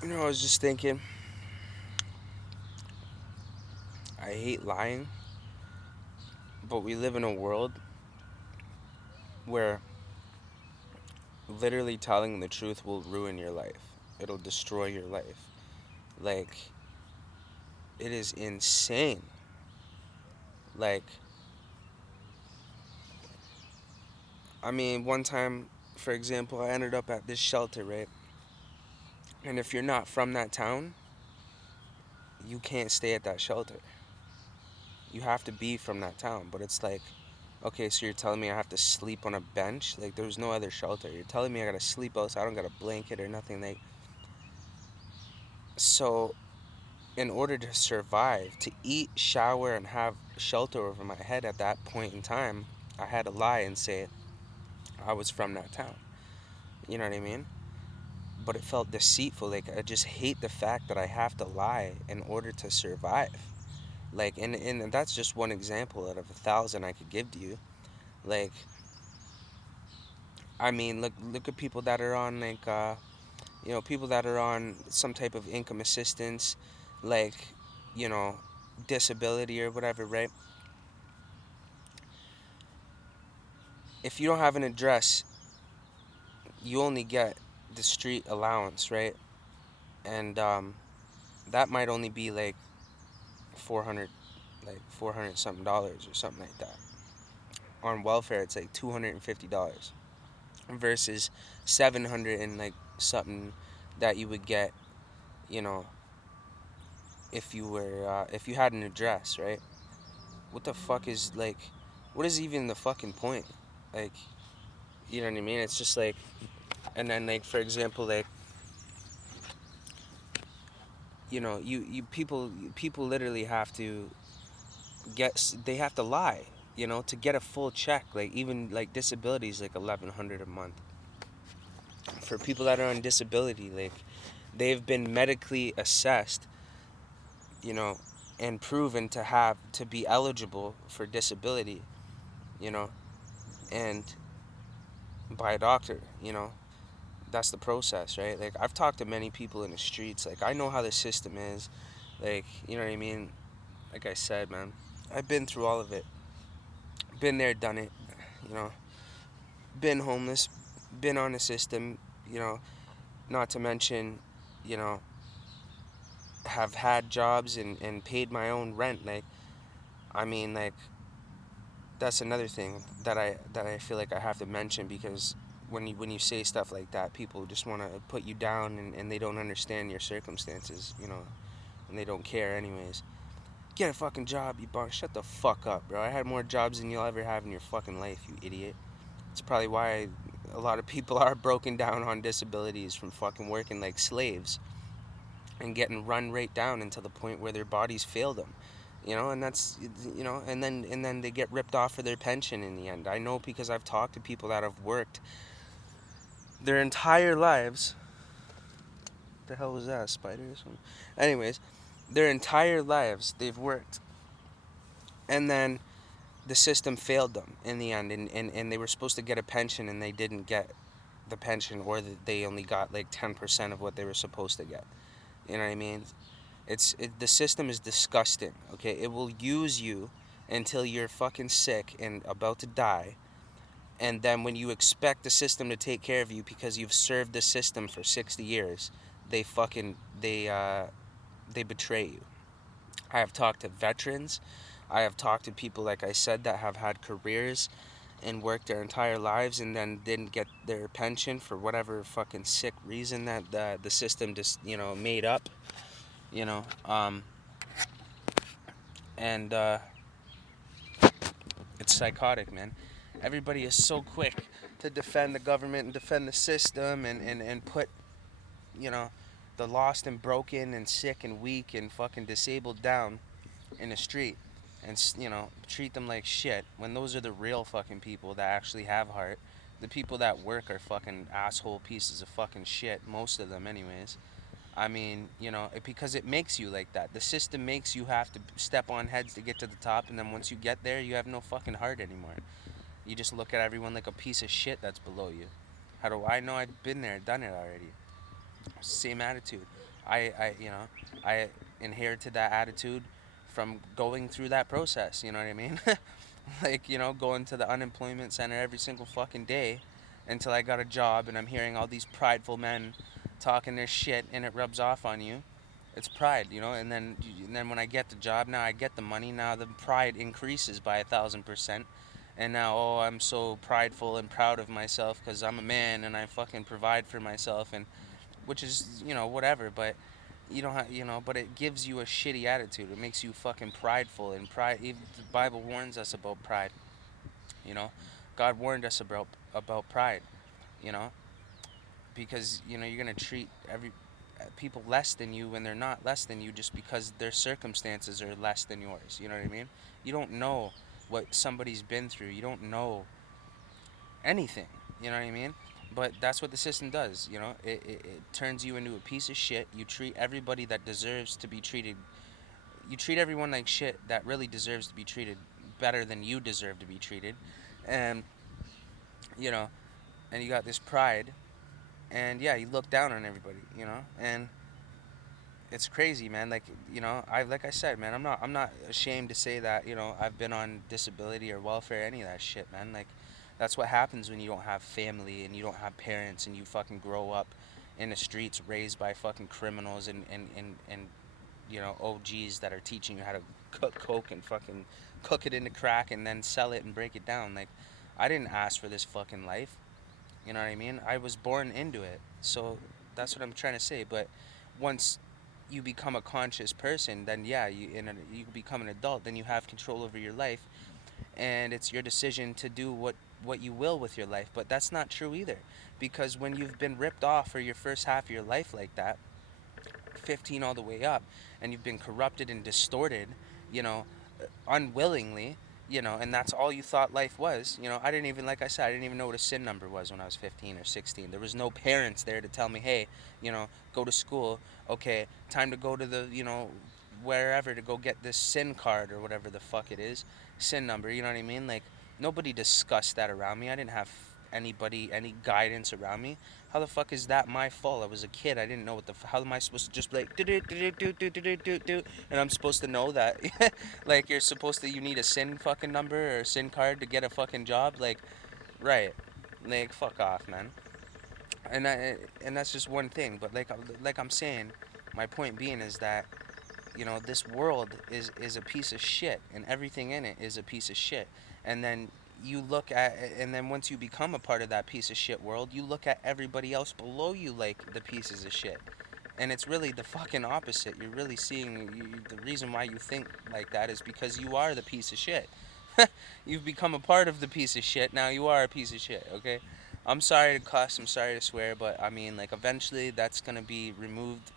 I was just thinking, I hate lying, but we live in a world where literally telling the truth will ruin your life. It'll destroy your life. Like, it is insane. Like, I mean, one time, for example, I ended up at this shelter, right? And if you're not from that town, you can't stay at that shelter. You have to be from that town. But it's like, okay, so you're telling me I have to sleep on a bench? Like, there's no other shelter. You're telling me I gotta sleep outside. I don't got a blanket or nothing. Like, so in order to survive, to eat, shower, and have shelter over my head at that point in time, I had to lie and say I was from that town. You know what I mean? But it felt deceitful. Like, I just hate the fact that I have to lie in order to survive. Like, and that's just one example out of 1,000 I could give to you. Like, I mean, look at people that are on like people that are on some type of income assistance, like, you know, disability or whatever, right? If you don't have an address, you only get the street allowance, right? And that might only be like 400, like 400 something dollars or something like that. On welfare, it's like $250 versus 700 and like something that you would get, you know, if you had an address, right? What the fuck is like, what is even the fucking point? Like, you know what I mean? It's just like, and then like for example, like, you people literally have to they have to lie, to get a full check. Like, even like disability is like 1,100 a month for people that are on disability. Like, they've been medically assessed, you know, and proven to be eligible for disability, you know, and by a doctor, that's the process, right? Like, I've talked to many people in the streets. Like, I know how the system is. Like, you know what I mean? Like I said, man, I've been through all of it. Been there, done it. You know, been homeless, been on the system. You know, not to mention, you know, have had jobs and paid my own rent. Like, I mean, like, that's another thing that I feel like I have to mention, because when you say stuff like that, people just want to put you down, and they don't understand your circumstances, and they don't care anyways. Get a fucking job, you bum. Shut the fuck up, bro. I had more jobs than you'll ever have in your fucking life, you idiot. It's probably why a lot of people are broken down on disabilities from fucking working like slaves and getting run right down until the point where their bodies fail them. And that's, and then they get ripped off for their pension in the end. I know, because I've talked to people that have worked their entire lives. The hell was that, a spider or something? Anyways, their entire lives they've worked, and then the system failed them in the end, and they were supposed to get a pension, and they didn't get the pension, or they only got like 10% of what they were supposed to get. You know what I mean? The system is disgusting. Okay, it will use you until you're fucking sick and about to die, and then when you expect the system to take care of you because you've served the system for 60 years, they fucking they betray you. I have talked to veterans. I have talked to people, like I said, that have had careers and worked their entire lives and then didn't get their pension for whatever fucking sick reason that the system just, made up, you know. And It's psychotic, man. Everybody is so quick to defend the government and defend the system, and put, you know, the lost and broken and sick and weak and fucking disabled down in the street, and treat them like shit, when those are the real fucking people that actually have heart. The people that work are fucking asshole pieces of fucking shit, most of them anyways. I mean, because it makes you like that. The system makes you have to step on heads to get to the top, and then once you get there, you have no fucking heart anymore. You just look at everyone like a piece of shit that's below you. How do I know? I've been there, done it already. Same attitude. I inherited that attitude from going through that process. You know what I mean? Like, going to the unemployment center every single fucking day until I got a job, and I'm hearing all these prideful men talking their shit, and it rubs off on you. It's pride, and then when I get the job, now I get the money. Now the pride increases by 1,000%, and now, oh, I'm so prideful and proud of myself because I'm a man and I fucking provide for myself, and which is, whatever, but you don't have, but it gives you a shitty attitude. It makes you fucking prideful, and pride, even the Bible warns us about pride, you know. God warned us about pride, you know, because, you're going to treat every people less than you when they're not less than you, just because their circumstances are less than yours, you know what I mean? You don't know what somebody's been through. You don't know anything. You know what I mean? But that's what the system does. It turns you into a piece of shit. You treat everybody that deserves to be treated. You treat everyone like shit that really deserves to be treated better than you deserve to be treated, and you know, and you got this pride, and yeah, you look down on everybody. And it's crazy, man. Like, like I said, man, I'm not ashamed to say that, I've been on disability or welfare, any of that shit, man. Like, that's what happens when you don't have family and you don't have parents, and you fucking grow up in the streets raised by fucking criminals, and OGs that are teaching you how to cook coke and fucking cook it into crack and then sell it and break it down. Like, I didn't ask for this fucking life. You know what I mean? I was born into it. So that's what I'm trying to say. But once you become a conscious person, then yeah, you become an adult. Then you have control over your life, and it's your decision to do what you will with your life. But that's not true either, because when you've been ripped off for your first half of your life like that, 15 all the way up, and you've been corrupted and distorted, you know, unwillingly, and that's all you thought life was. I didn't even, like I said, I didn't even know what a sin number was when I was 15 or 16. There was no parents there to tell me, hey, go to school. Okay, time to go to the, wherever to go get this sin card or whatever the fuck it is, sin number. You know what I mean? Like, nobody discussed that around me. I didn't have any guidance around me. How the fuck is that my fault? I was a kid. I didn't know what the. How am I supposed to just be like do do do do do do do do, and I'm supposed to know that? Like, you're supposed to. You need a SIN fucking number or a SIN card to get a fucking job. Like, right? Like, fuck off, man. And that's just one thing. But like I'm saying, my point being is that, this world is a piece of shit, and everything in it is a piece of shit. And then and then once you become a part of that piece of shit world, you look at everybody else below you like the pieces of shit. And it's really the fucking opposite. You're really seeing, the reason why you think like that is because you are the piece of shit. You've become a part of the piece of shit. Now you are a piece of shit, okay? I'm sorry to cuss, I'm sorry to swear, but I mean, like, eventually that's gonna be removed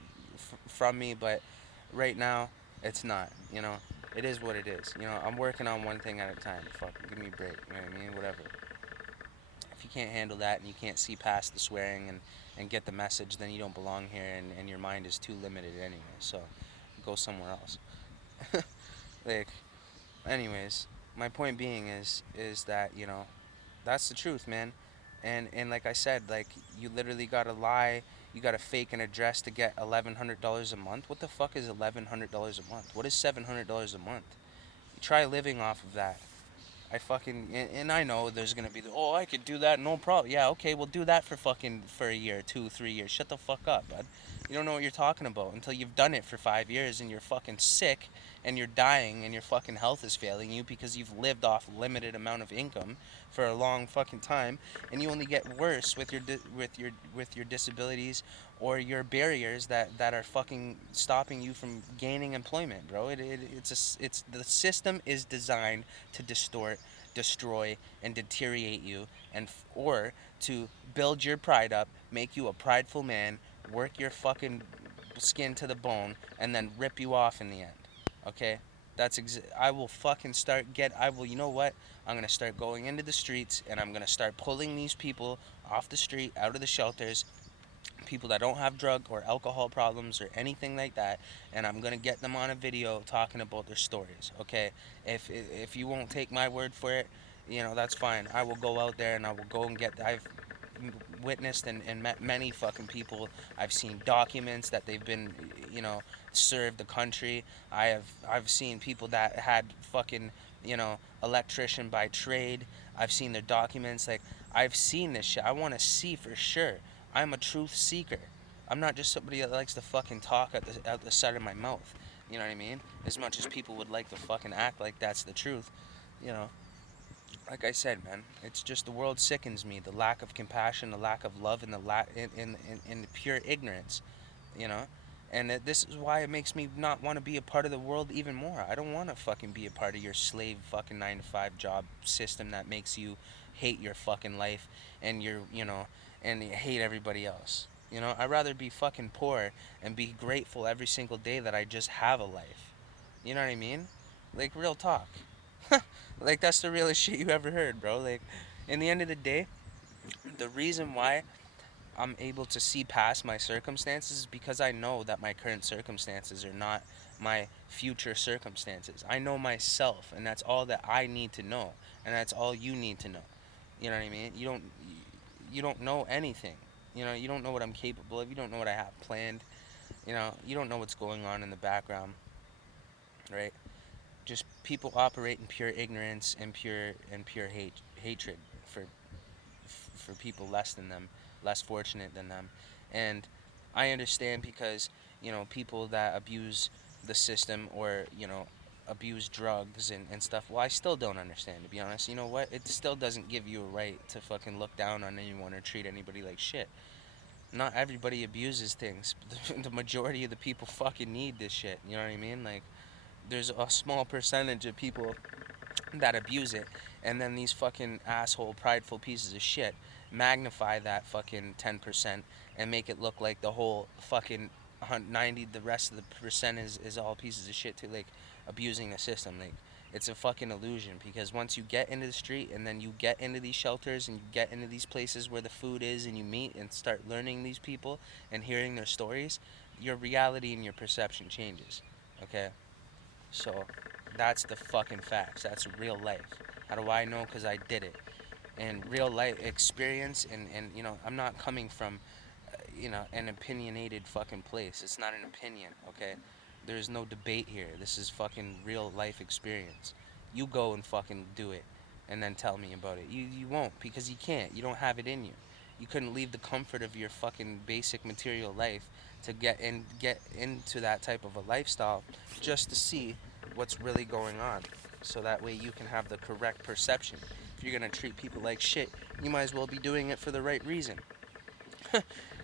from me, but right now, it's not, It is what it is. I'm working on one thing at a time. Fuck, give me a break, you know what I mean? Whatever. If you can't handle that and you can't see past the swearing and get the message, then you don't belong here, and your mind is too limited anyway, so go somewhere else. Like, anyways, my point being is that, that's the truth, man. And like I said, like, you literally gotta lie. You gotta fake an address to get $1,100 a month. What the fuck is $1,100 a month? What is $700 a month? You try living off of that. And I know there's gonna be oh, I could do that, no problem. Yeah, okay, we'll do that for a year, 2, 3 years. Shut the fuck up, bud. You don't know what you're talking about until you've done it for 5 years and you're fucking sick and you're dying and your fucking health is failing you because you've lived off limited amount of income for a long fucking time, and you only get worse with your disabilities or your barriers that are fucking stopping you from gaining employment, bro. It's the system is designed to distort, destroy, and deteriorate you, or to build your pride up, make you a prideful man, work your fucking skin to the bone, and then rip you off in the end. Okay? I will fucking I will, you know what? I'm going to start going into the streets, and I'm going to start pulling these people off the street, out of the shelters, people that don't have drug or alcohol problems or anything like that, and I'm going to get them on a video talking about their stories, okay? If you won't take my word for it, that's fine. I will go out there and I will go and get I've witnessed and met many fucking people. I've seen documents that they've been, you know, served the country. I've seen people that had fucking, you know, electrician by trade. I've seen their documents. Like, I've seen this shit. I want to see for sure. I'm a truth seeker. I'm not just somebody that likes to fucking talk out the side of my mouth. You know what I mean? As much as people would like to fucking act like that's the truth, you know, like I said, man, it's just the world sickens me. The lack of compassion, the lack of love, and in the pure ignorance, you know. And this is why it makes me not want to be a part of the world even more. I don't want to fucking be a part of your slave fucking 9 to 5 job system that makes you hate your fucking life and you know, and hate everybody else. You know, I'd rather be fucking poor and be grateful every single day that I just have a life. You know what I mean? Like, real talk. Like, that's the realest shit you ever heard, bro. Like, in the end of the day, the reason why I'm able to see past my circumstances is because I know that my current circumstances are not my future circumstances. I know myself, and that's all that I need to know, and that's all you need to know. You know what I mean? You don't know anything. You know, you don't know what I'm capable of. You don't know what I have planned. You know, you don't know what's going on in the background, right? Just people operate in pure ignorance and pure hatred for for people less than them, less fortunate than them. And I understand because, you know, people that abuse the system or, you know, abuse drugs and stuff, well, I still don't understand, to be honest. You know what? It still doesn't give you a right to fucking look down on anyone or treat anybody like shit. Not everybody abuses things. The majority of the people fucking need this shit. You know what I mean? Like, there's a small percentage of people that abuse it, and then these fucking asshole, prideful pieces of shit magnify that fucking 10% and make it look like the whole fucking 90, the rest of the percent is all pieces of shit too, like abusing the system. Like, it's a fucking illusion because once you get into the street and then you get into these shelters and you get into these places where the food is and you meet and start learning these people and hearing their stories, your reality and your perception changes. Okay? So that's the fucking facts. That's real life. How do I know? Because I did it. And real life experience, and you know, I'm not coming from, you know, an opinionated fucking place. It's not an opinion, okay? There's no debate here. This is fucking real life experience. You go and fucking do it and then tell me about it. You won't because you can't. You don't have it in you. You couldn't leave the comfort of your fucking basic material life to get into that type of a lifestyle just to see what's really going on. So that way you can have the correct perception. If you're gonna treat people like shit, you might as well be doing it for the right reason.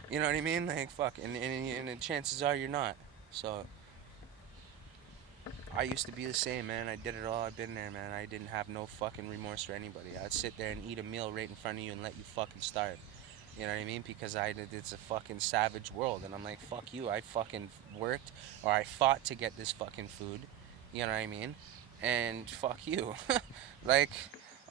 You know what I mean? Like, fuck. And the chances are you're not. So, I used to be the same, man. I did it all. I've been there, man. I didn't have no fucking remorse for anybody. I'd sit there and eat a meal right in front of you and let you fucking starve. You know what I mean? Because it's a fucking savage world. And I'm like, fuck you. I fucking worked or I fought to get this fucking food. You know what I mean? And fuck you. Like,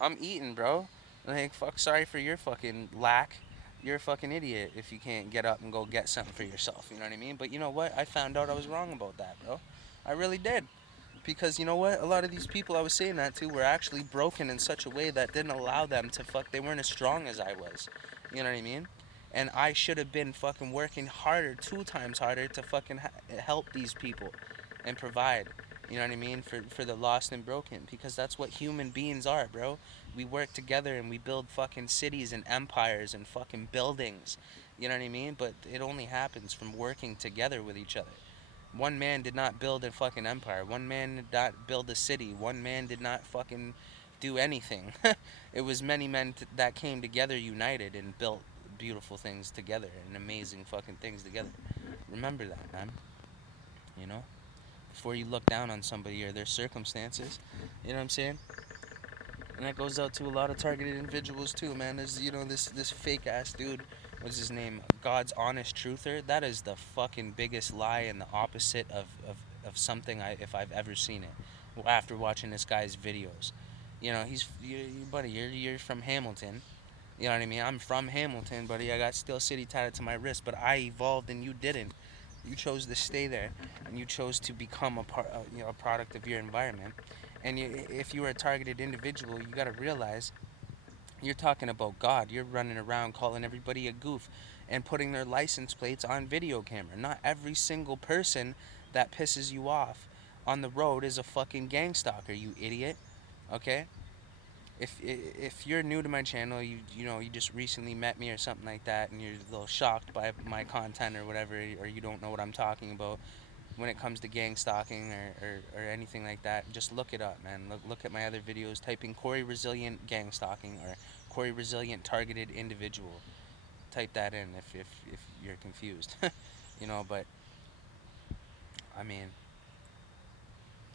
I'm eating, bro. Like, fuck, sorry for your fucking lack. You're a fucking idiot if you can't get up and go get something for yourself. You know what I mean? But you know what? I found out I was wrong about that, bro. I really did. Because you know what? A lot of these people I was saying that to were actually broken in such a way that didn't allow them to fuck. They weren't as strong as I was. You know what I mean? And I should have been fucking working harder, 2 times harder, to fucking help these people and provide. You know what I mean? For the lost and broken. Because that's what human beings are, bro. We work together and we build fucking cities and empires and fucking buildings. You know what I mean? But it only happens from working together with each other. One man did not build a fucking empire. One man did not build a city. One man did not fucking do anything. It was many men that came together, united, and built beautiful things together and amazing fucking things together. Remember that, man. You know? Before you look down on somebody or their circumstances. You know what I'm saying? And that goes out to a lot of targeted individuals too, man. There's, you know, this fake ass dude, what's his name? God's honest truther. That is the fucking biggest lie and the opposite of something if I've ever seen it. After watching this guy's videos, you know, buddy, you're from Hamilton. You know what I mean? I'm from Hamilton, buddy. I got Steel City tatted to my wrist, but I evolved and you didn't. You chose to stay there, and you chose to become you know, a product of your environment. And if you are a targeted individual, you got to realize, You're talking about God. You're running around calling everybody a goof and putting their license plates on video camera. Not every single person that pisses you off on the road is a fucking gang stalker, you idiot. Okay? If you're new to my channel, you just recently met me or something like that, and you're a little shocked by my content or whatever, or you don't know what I'm talking about when it comes to gang stalking or anything like that, just look it up, man. Look at my other videos. Type in Corey Resilient gang stalking or Corey Resilient targeted individual. Type that in if you're confused. But I mean,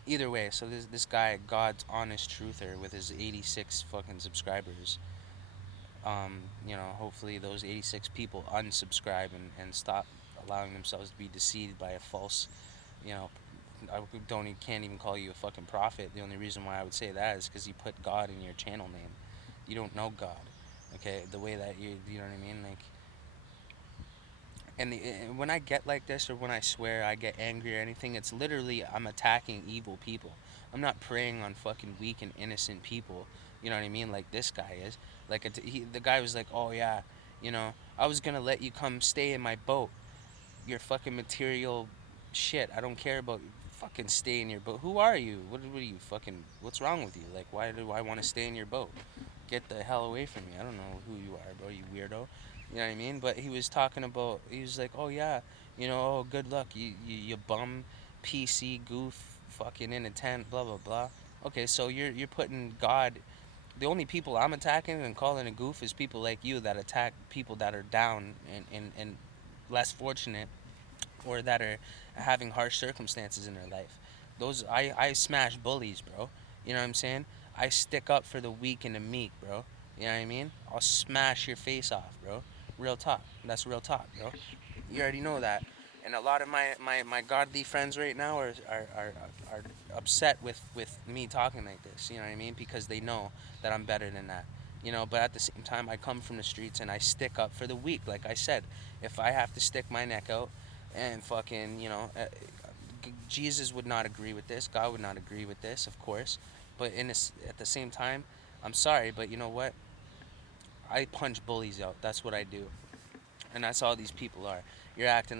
either way, so this guy, God's honest truther, with his 86 fucking subscribers. Hopefully those 86 people unsubscribe and stop allowing themselves to be deceived by a false, you know, I can't even call you a fucking prophet. The only reason why I would say that is because you put God in your channel name. You don't know God, okay? The way that you know what I mean, like. And when I get like this, or when I swear, I get angry or anything, it's literally I'm attacking evil people. I'm not preying on fucking weak and innocent people. You know what I mean? Like this guy is. Like the guy was like, oh yeah, I was gonna let you come stay in my boat. Your fucking material shit. I don't care about fucking stay in your boat. Who are you? What are you fucking? What's wrong with you? Like, why do I want to stay in your boat? Get the hell away from me. I don't know who you are, bro. You weirdo. You know what I mean? But he was talking about. He was like, oh yeah, oh good luck, you bum, PC goof, fucking in a tent, blah blah blah. Okay, so you're putting God. The only people I'm attacking and calling a goof is people like you that attack people that are down and less fortunate, or that are having harsh circumstances in their life. I smash bullies, bro. You know what I'm saying? I stick up for the weak and the meek, bro. You know what I mean? I'll smash your face off, bro. Real talk. That's real talk, bro. You already know that. And a lot of my godly friends right now are upset with me talking like this, you know what I mean? Because they know that I'm better than that. But at the same time, I come from the streets and I stick up for the weak. Like I said, if I have to stick my neck out and fucking, Jesus would not agree with this. God would not agree with this, of course. But at the same time, I'm sorry, but you know what? I punch bullies out. That's what I do. And that's all these people are. You're acting like